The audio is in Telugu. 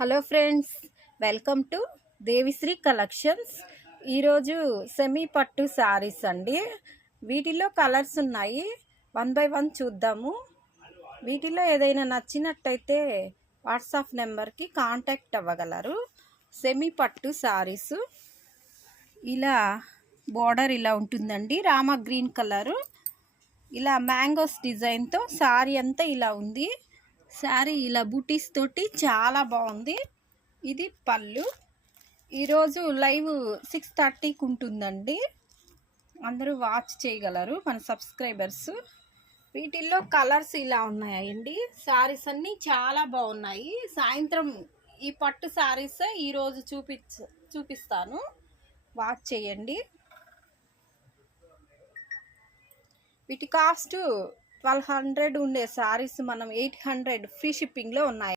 Hello friends, welcome to Devishri collections. ఈరోజు సెమీ పట్టు శారీస్ అండి. వీటిలో కలర్స్ ఉన్నాయి, 1 by 1 చూద్దాము. వీటిలో ఏదైనా నచ్చినట్టయితే వాట్సాప్ నెంబర్కి కాంటాక్ట్ అవ్వగలరు. సెమీ పట్టు శారీస్ ఇలా బోర్డర్ ఇలా ఉంటుందండి, రామా గ్రీన్ కలరు. ఇలా మ్యాంగోస్ డిజైన్తో శారీ అంతా ఇలా ఉంది. శారీ ఇలా బూటీస్ తోటి చాలా బాగుంది. ఇది పళ్ళు. ఈరోజు లైవ్ 6:30కి ఉంటుందండి, అందరూ వాచ్ చేయగలరు మన సబ్స్క్రైబర్స్. వీటిల్లో కలర్స్ ఇలా ఉన్నాయండి. శారీస్ అన్నీ చాలా బాగున్నాయి. సాయంత్రం ఈ పట్టు శారీస్ ఈరోజు చూపిస్తాను, వాచ్ చేయండి. వీటి కాస్ట్ 1200 ఉండే శారీస్ మనం 800 ఫ్రీ షిప్పింగ్లో ఉన్నాయి.